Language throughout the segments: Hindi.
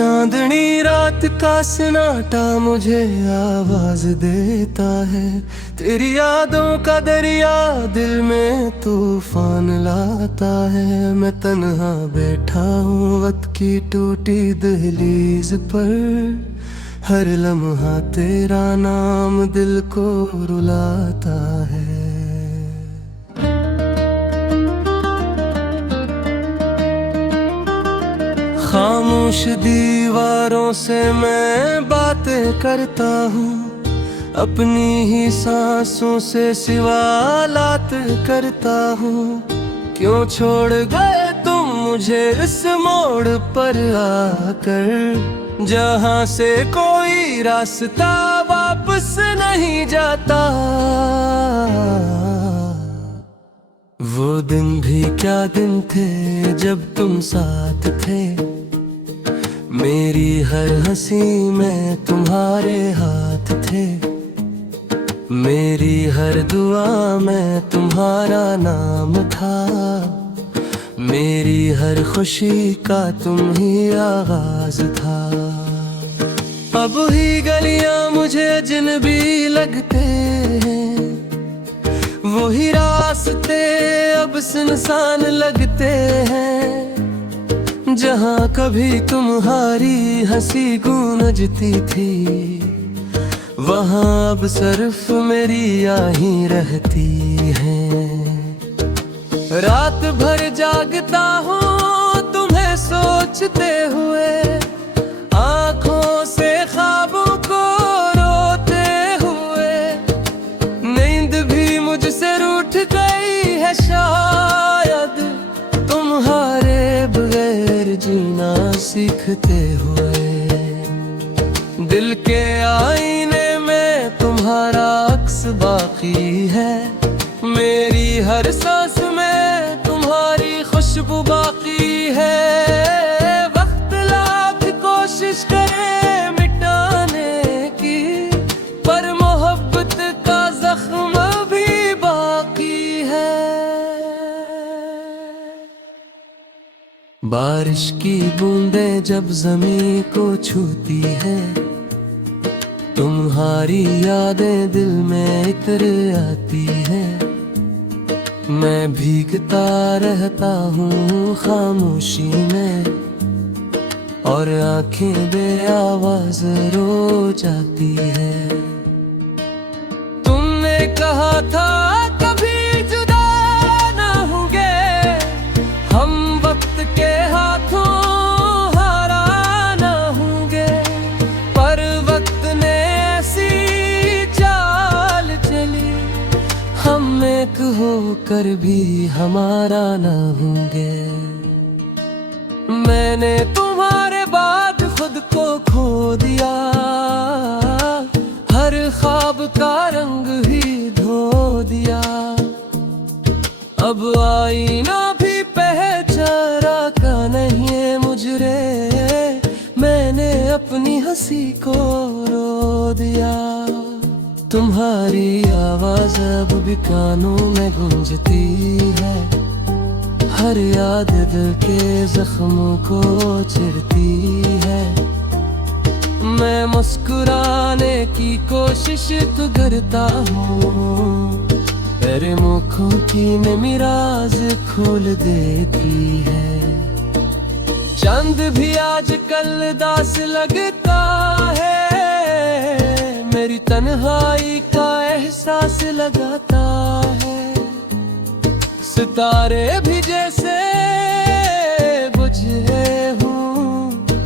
चांदनी रात का सन्नाटा मुझे आवाज देता है। तेरी यादों का दरिया दिल में तूफान लाता है। मैं तन्हा बैठा हूँ वक्त की टूटी दहलीज पर, हर लम्हा तेरा नाम दिल को रुलाता है। खामोश दीवारों से मैं बातें करता हूँ, अपनी ही सांसों से सवालात करता हूँ। क्यों छोड़ गए तुम मुझे इस मोड़ पर आकर, जहाँ से कोई रास्ता वापस नहीं जाता। वो दिन भी क्या दिन थे जब तुम साथ थे, मेरी हर हंसी में तुम्हारे हाथ थे। मेरी हर दुआ में तुम्हारा नाम था, मेरी हर खुशी का तुम ही आगाज था। अब ही गलियां मुझे अजनबी लगते हैं, वही रास्ते अब सुनसान लगते हैं। जहाँ कभी तुम्हारी हंसी गूंजती थी, वहाँ अब सिर्फ मेरी आही रहती है। रात भर जागता हूँ तुम्हें सोचते हुए, आँखों से ख्वाबों को रोते हुए। नींद भी मुझसे रूठ गई है शायद, तुम्हारे बगैर जीना सीखते हुए। दिल के आईने में तुम्हारा अक्स बाकी है, मेरी हर सांस में तुम्हारी खुशबू बाकी है। वक्त लाख कोशिश करे मिटाने की, पर मोहब्बत का जख्म भी बाकी है। बारिश की बूंदें जब ज़मीं को छूती है, तुम्हारी यादें दिल में इतर आती है। मैं भीगता रहता हूँ खामोशी में, और आंखें बेआवाज रो जाती है। तुमने कहा था कभी जुदा ना होंगे, हम वक्त के हाथों हारा ना होंगे। पर वक्त ने ऐसी चाल चली, हम एक होकर भी हमारा ना होंगे। मैंने तुम्हारे बाद खुद को खो दिया, हर ख्वाब का रंग ही धो दिया। अब आईना भी पहचाना का नहीं है मुझरे, मैंने अपनी हंसी को रो दिया। तुम्हारी आवाज अब भी कानों में गूंजती है, हर याद दिल के जख्मों को चिरती है। मैं मुस्कुराने की कोशिश तो करता हूँ, तेरे मुखों की नमी राज खोल देती है। चांद भी आजकल दास लगता है, मेरी तन्हाई का एहसास लगाता है। सितारे भी जैसे बुझे हूँ,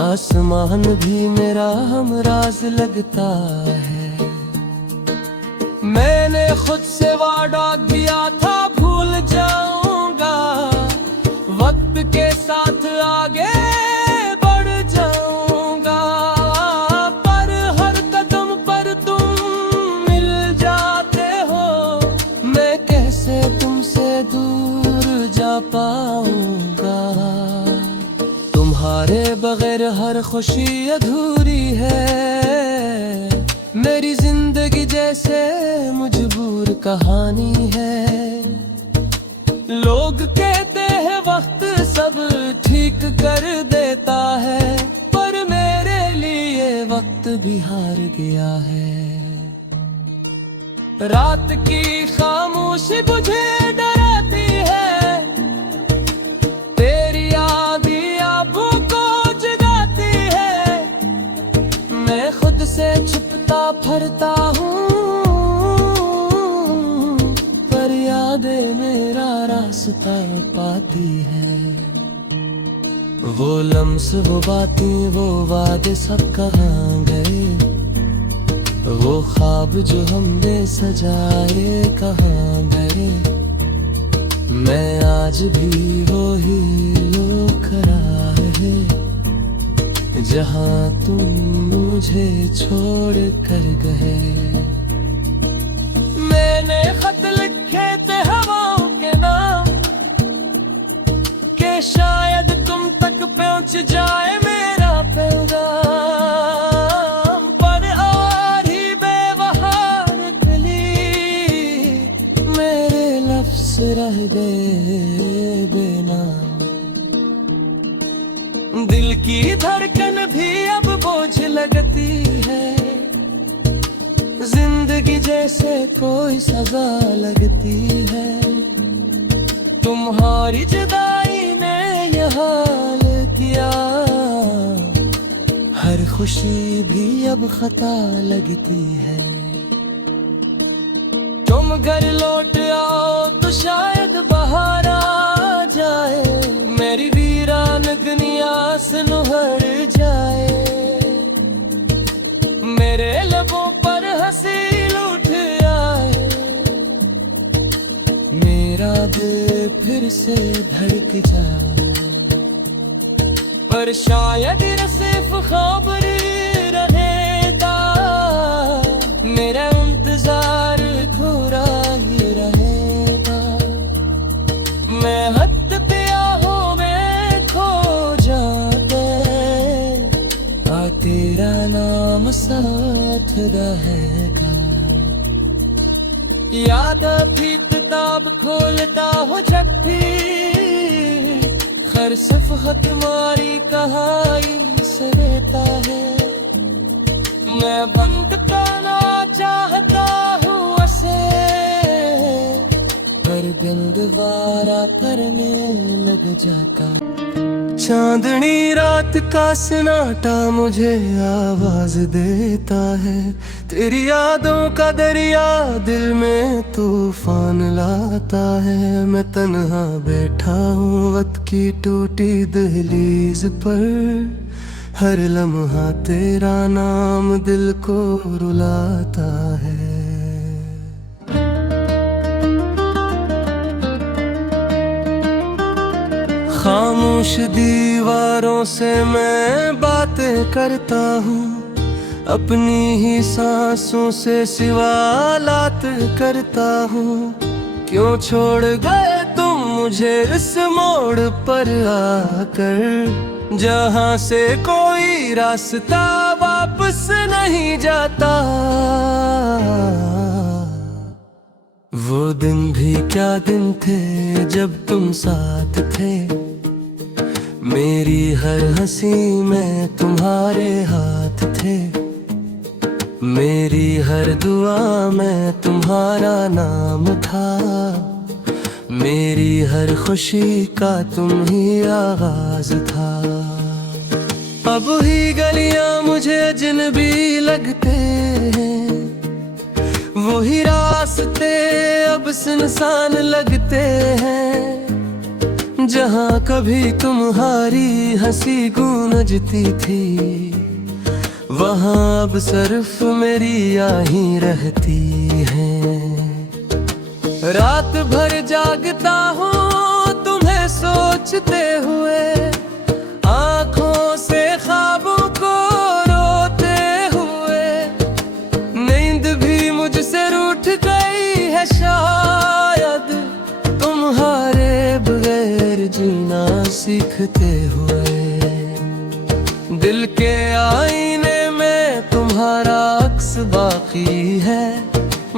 आसमान भी मेरा हमराज लगता है। मैंने खुद से वादा किया था भूल जाऊंगा, वक्त के साथ आगे बढ़ जाऊंगा। पर हर कदम पर तुम मिल जाते हो, मैं कैसे तुमसे दूर जा पाऊंगा। तुम्हारे बगैर हर खुशी अधूरी है, मेरी जिंदगी जैसे मजबूर कहानी है। लोग कहते हैं वक्त सब ठीक कर देता है, पर है। रात की खामोशी मुझे डराती है, तेरी याद आंखों को जगाती है। मैं खुद से छुपता फिरता हूँ, पर यादें मेरा रास्ता पाती है। वो लम्स, वो बातें, वो वादे सब कहाँ गए? वो ख्वाब जो हमने सजाए कहाँ गए? मैं आज भी वही लोग खड़ा है, जहाँ तुम मुझे छोड़ कर गए। मैंने खत लिखे थे हवाओं के नाम, के शायद तुम तक पहुंच जाए मेरा पैगाम। पर आवाज़ बेबहार निकली, मेरे लफ्ज़ रह गए बेनाम। दिल की धड़कन भी अब बोझ लगती है, जिंदगी जैसे कोई सजा लगती है। तुम्हारी जुदाई ने ये हाल किया, हर खुशी भी अब खता लगती है। तुम घर लौट आओ तो शायद बाहर आ जाए, मेरी वीरान दुनिया से नुहर जाए। मेरे लबों पर हंसी लूट आए, मेरा दिल फिर से धड़क जाए। पर शायद सिर्फ खबर रहेगा, मेरा इंतजार अधूरा ही रहेगा। मैं हद पे आहों में खो जाते, आ तेरा नाम साथ रहेगा। याद भी किताब खोलता हो जब भी, हर सफ़ा तुम्हारी कहानी से रहता है। मैं बंद करना चाहता हूँ उसे, पर दिल दोबारा करने लग जाता। चांदनी रात का सन्नाटा मुझे आवाज देता है, तेरी यादों का दरिया दिल में तूफान लाता है। मैं तन्हा बैठा हूँ वक्त की टूटी दहलीज पर, हर लम्हा तेरा नाम दिल को रुलाता है। खामोश दीवारों से मैं बातें करता हूँ, अपनी ही सांसों से सवालात करता हूँ। क्यों छोड़ गए तुम मुझे इस मोड़ पर आकर, जहाँ से कोई रास्ता वापस नहीं जाता। वो दिन भी क्या दिन थे जब तुम साथ थे, मेरी हर हंसी में तुम्हारे हाथ थे। मेरी हर दुआ में तुम्हारा नाम था, मेरी हर खुशी का तुम ही आगाज था। अब ही गलियां मुझे अजनबी लगते हैं, वही रास्ते अब सुनसान लगते हैं। जहाँ कभी तुम्हारी हंसी गूंजती थी, वहाँ अब सिर्फ मेरी आही रहती है। रात भर जागता हूँ तुम्हें सोचते हुए, आँखों से ख्वाबों को रोते हुए। नींद भी मुझसे रूठ गई है शायद, तुम्हारे बगैर जीना सीखते हुए। दिल के आईने में तुम्हारा अक्स बाकी है,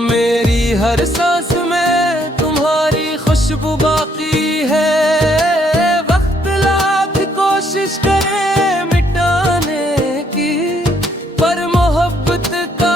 मेरी हर सांस में तुम्हारी खुशबू बाकी है। वक्त लाख कोशिश करे मिटाने की, पर मोहब्बत का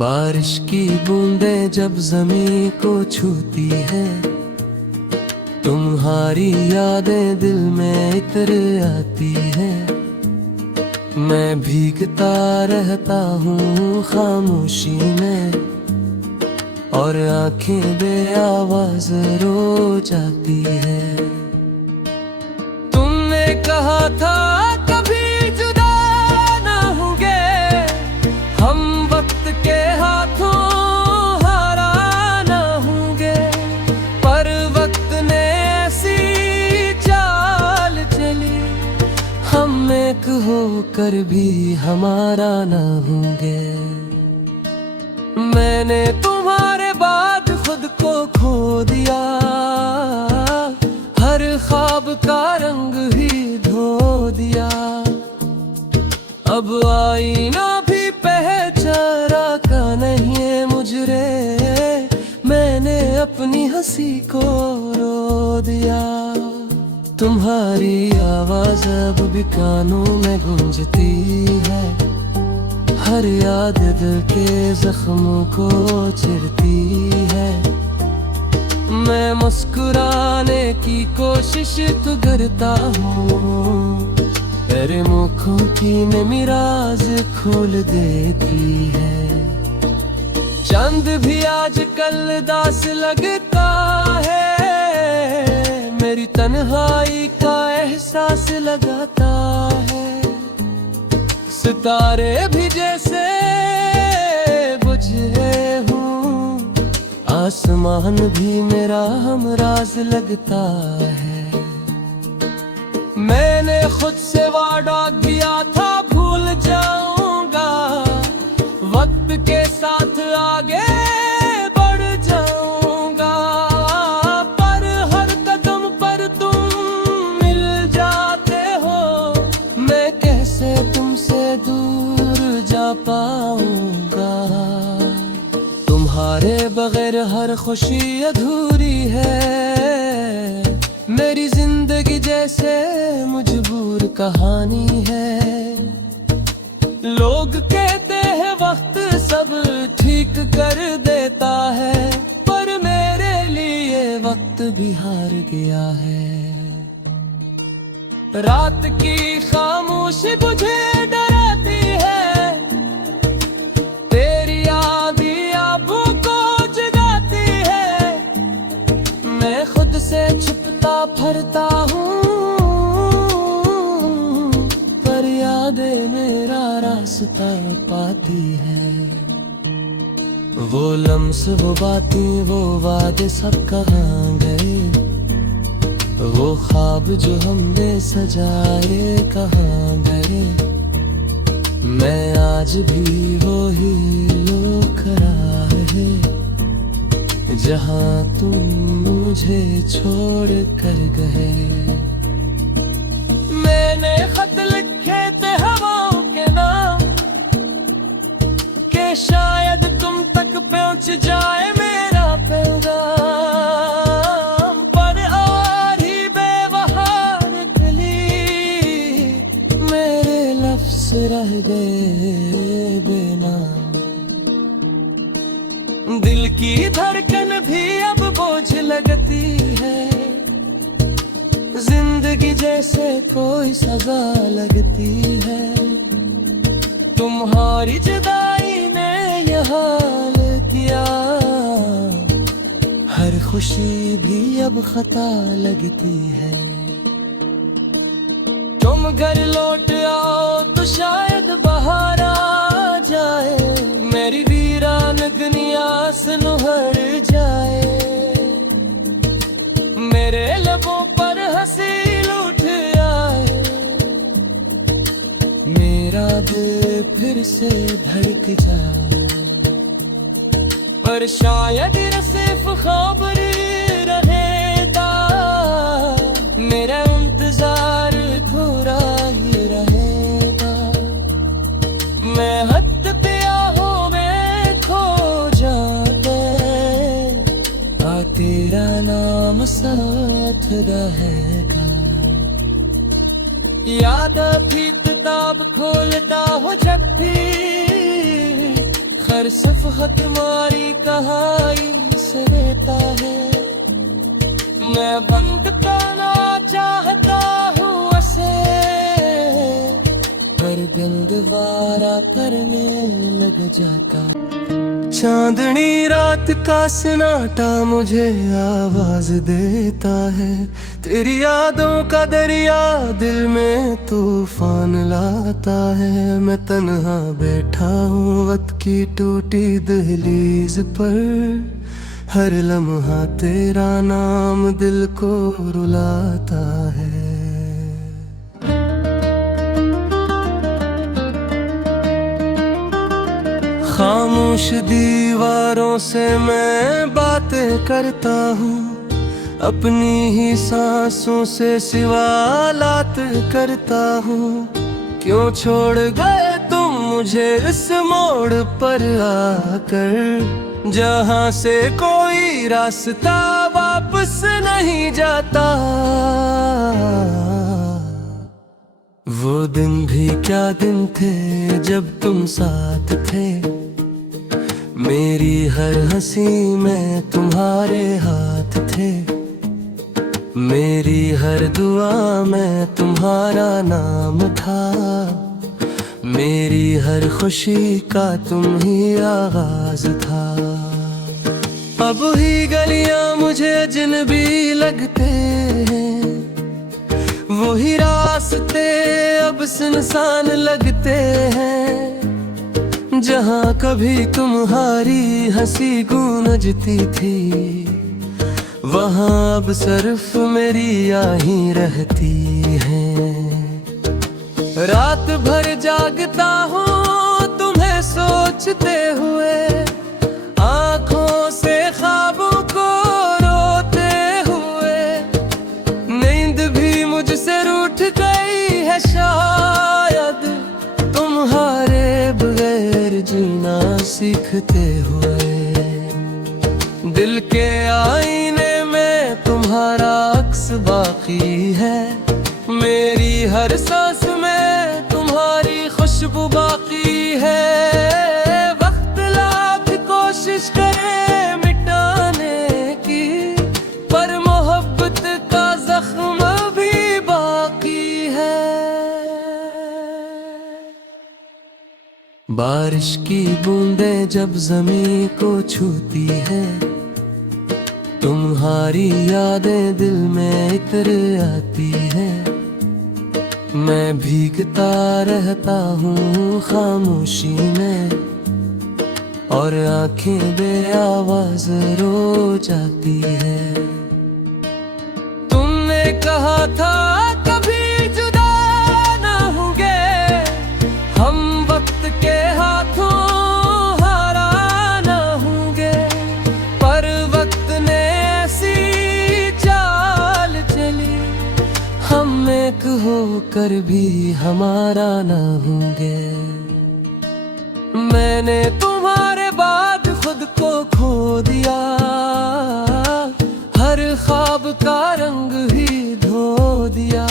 बारिश की बूंदें जब जमीन को छूती है, तुम्हारी यादें दिल में इतर आती है। मैं भीगता रहता हूँ खामोशी में, और आंखें बेआवाज रो जाती है। तुमने कहा था कभी जुदा ना होंगे, हम वक्त के हाथों हारा ना होंगे। पर वक्त ने ऐसी चाल चली, हम एक होकर भी हमारा ना होंगे। मैंने तुम्हारे बाद खुद को खो दिया, हर ख्वाब का रंग ही धो दिया। अब आईना भी पहचाना का नहीं है मुझरे, मैंने अपनी हंसी को रो दिया। तुम्हारी आवाज अब भी कानों में गूंजती है, हर याद दिल के जख्मों को चिरती है। मैं मुस्कुराने की कोशिश तो करता हूँ, तेरे मुखों की नमी राज खोल देती है। चांद भी आजकल दास लगता है, मेरी तन्हाई का एहसास लगाता है। सितारे भी जैसे बुझे हूँ, आसमान भी मेरा हमराज लगता है। मैंने खुद से वादा किया था भूल जाऊंगा, वक्त के साथ आगे बढ़ जाऊंगा। पर हर कदम पर तुम मिल जाते हो, मैं कैसे तुमसे दूर जा पाऊंगा। तुम्हारे बगैर हर खुशी अधूरी है, मेरी जिंदगी जैसे मजबूर कहानी है। लोग कहते हैं वक्त सब ठीक कर देता है, पर मेरे लिए वक्त भी हार गया है। रात की खामोशी मुझे डराती है, तेरी याद आंखों को जगाती है। मैं खुद से छुपता फिरता हूँ, पर यादें मेरा रास्ता पाती है। वो लम्स, वो बातें, वो वादे सब कहाँ गए, वो ख्वाब जो हमने सजाए कहाँ गए। मैं आज भी वही लोग खड़ा है, जहाँ तुम मुझे छोड़ कर गए। मैंने खत लिखे थे हवाओं के नाम, के शायद तुम तक पहुँच जाए मेरा पैगाम। पर और ही बेवहार निकली, मेरे लफ्ज़ रह गए बेनाम। दिल की धड़कन भी अब बोझ लगती है, जिंदगी जैसे कोई सजा लगती है। तुम्हारी जुदाई ने यह हाल किया, हर खुशी भी अब खता लगती है। तुम घर लौट आओ तो शायद बाहर आ जाए, मेरी वीरान दुनिया से नुहर जाए। मेरे लबों पर हंसी लूट आए, मेरा दिल फिर से धड़क जाए। पर शायद सिर्फ खबर रहेगा, मेरा इंतजार थोड़ा ही रहेगा। मैं हद पे आहों में खो जाते, तेरा नाम साथ रहेगा। याद भी किताब खोलता हो जब भी, हर सफहत मारी कहाई से रहता है। मैं बंद करना चाहता हूँ उसे, हर दिल दोबारा करने लग जाता। चांदनी रात का सन्नाटा मुझे आवाज देता है। तेरी यादों का दरिया दिल में तूफान लाता है। मैं तन्हा बैठा हूँ वक्त की टूटी दहलीज पर, हर लम्हा तेरा नाम दिल को रुलाता है। खामोश दीवारों से मैं बातें करता हूँ, अपनी ही सांसों से सवालात करता हूँ। क्यों छोड़ गए तुम मुझे इस मोड़ पर आकर, जहाँ से कोई रास्ता वापस नहीं जाता। वो दिन भी क्या दिन थे जब तुम साथ थे, मेरी हर हंसी में तुम्हारे हाथ थे। मेरी हर दुआ में तुम्हारा नाम था, मेरी हर खुशी का तुम ही आगाज था। अब ही गलियां मुझे अजनबी लगते हैं, वही रास्ते अब सुनसान लगते हैं। जहाँ कभी तुम्हारी हंसी गूंजती थी, वहाँ अब सिर्फ मेरी आही रहती है। रात भर जागता हूँ तुम्हें सोचते हुए, आँखों से ख्वाबों को रोते हुए। नींद भी मुझसे रूठ गई है शायद, तुम्हारे बगैर जीना सीखते हुए। दिल के आईने में तुम्हारा अक्स बाकी है, मेरी हर सांस में तुम्हारी खुशबू बाकी है। वक्त लाख कोशिश करे मिटाने की, पर मोहब्बत का जख्म भी बाकी है। बारिश की बूंदें जब ज़मीं को छूती है, तुम्हारी यादें दिल में इतर आती है। मैं भीगता रहता हूँ खामोशी में, और आंखें बेआवाज रो जाती है। तुमने कहा था कभी जुदा ना होंगे, हम वक्त के हाथों हारा ना होंगे। पर वक्त ने ऐसी चाल चली, हम एक होकर भी हमारा ना होंगे। मैंने तुम्हारे बाद खुद को खो दिया, हर ख्वाब का रंग ही धो दिया।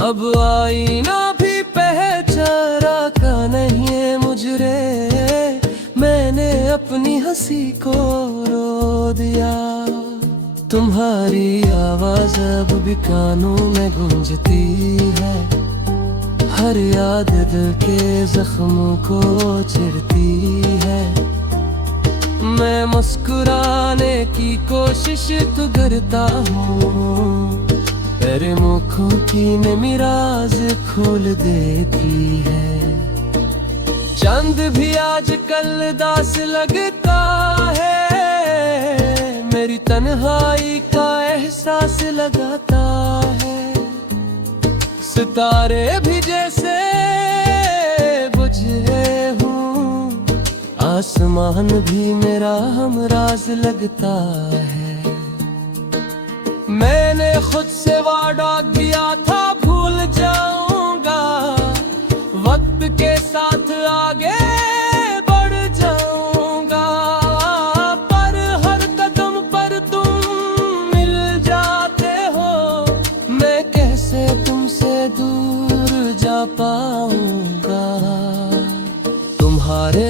अब आईना भी पहचाना का नहीं है मुझरे, मैंने अपनी हंसी को रो दिया। तुम्हारी आवाज अब भी कानों में गूंजती है, हर याद दिल के जख्मों को चिरती है। मैं मुस्कुराने की कोशिश तो करता हूँ, तेरे मुखों की नमी राज खोल देती है। चांद भी आजकल दास लगता है, मेरी तन्हाई का एहसास लगाता है। सितारे भी जैसे बुझे हूँ, आसमान भी मेरा हमराज लगता है। मैंने खुद से वादा किया था भूल जाऊंगा, वक्त के साथ आगे बढ़ जाऊंगा। पर हर कदम पर तुम मिल जाते हो, मैं कैसे तुमसे दूर जा पाऊंगा। तुम्हारे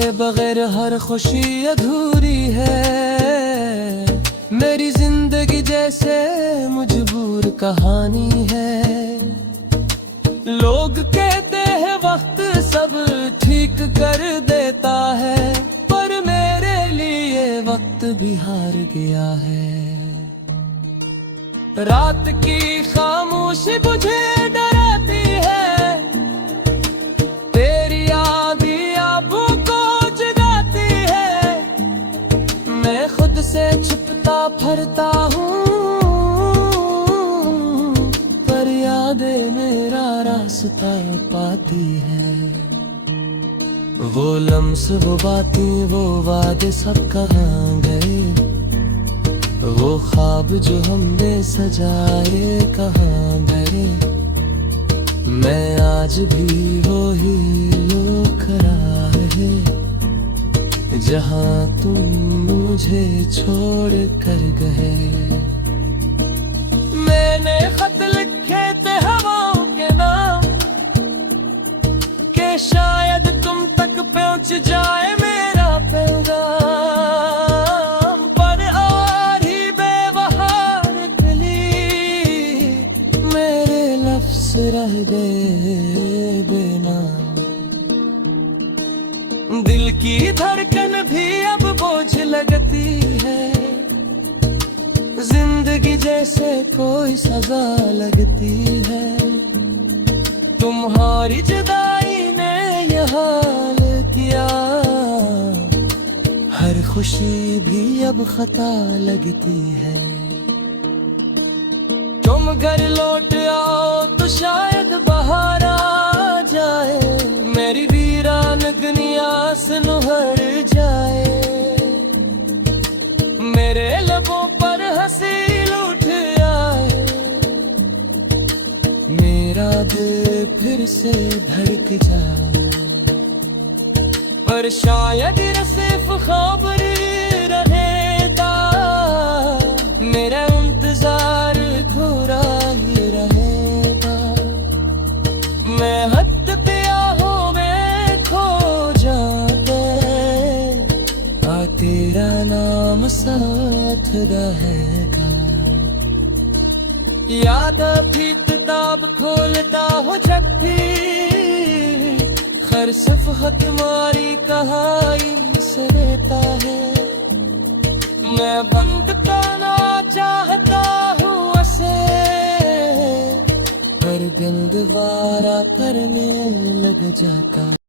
हर खुशी अधूरी है। मेरी जिंदगी जैसे मजबूर कहानी है। लोग कहते हैं वक्त सब ठीक कर देता है, पर मेरे लिए वक्त भी हार गया है। रात की खामोशी मुझे डराती है, तेरी यादें आंखों को जगाती है। मैं खुद से छुपता फिरता हूँ, पर यादें मेरा रास्ता पाती है। वो लम्स, वो बातें, वो वादे सब कहाँ गए? वो ख्वाब जो हमने सजाए कहाँ गए? मैं आज भी वही लोग खड़ा है, जहाँ तुम मुझे छोड़ कर गए। मैंने खत लिखे थे हवाओं के नाम, के शायद तुम तक पहुँच जाए मेरा पैगाम। रह गए बिना, दिल की धड़कन भी अब बोझ लगती है। जिंदगी जैसे कोई सजा लगती है। तुम्हारी जुदाई ने यह हाल किया, हर खुशी भी अब खता लगती है। तुम घर लौट आओ तो शायद बाहर आ जाए, मेरी वीरान दुनिया से नुहर जाए। मेरे लबों पर हंसी लूट आए, मेरा दिल फिर से धड़क जाए। पर शायद सिर्फ ख्वाब रहेगा, मेरा इंतजार थोड़ा ही रहेगा। मैं हद पे आहों में खो जाते, आ तेरा नाम साथ रहेगा। याद भी किताब खोलता हो जब भी, हर सफ़ा तुम्हारी कहानी से रहता है। मैं बंद करना चाहता हूँ उसे, पर दिल दोबारा करने लग जाता।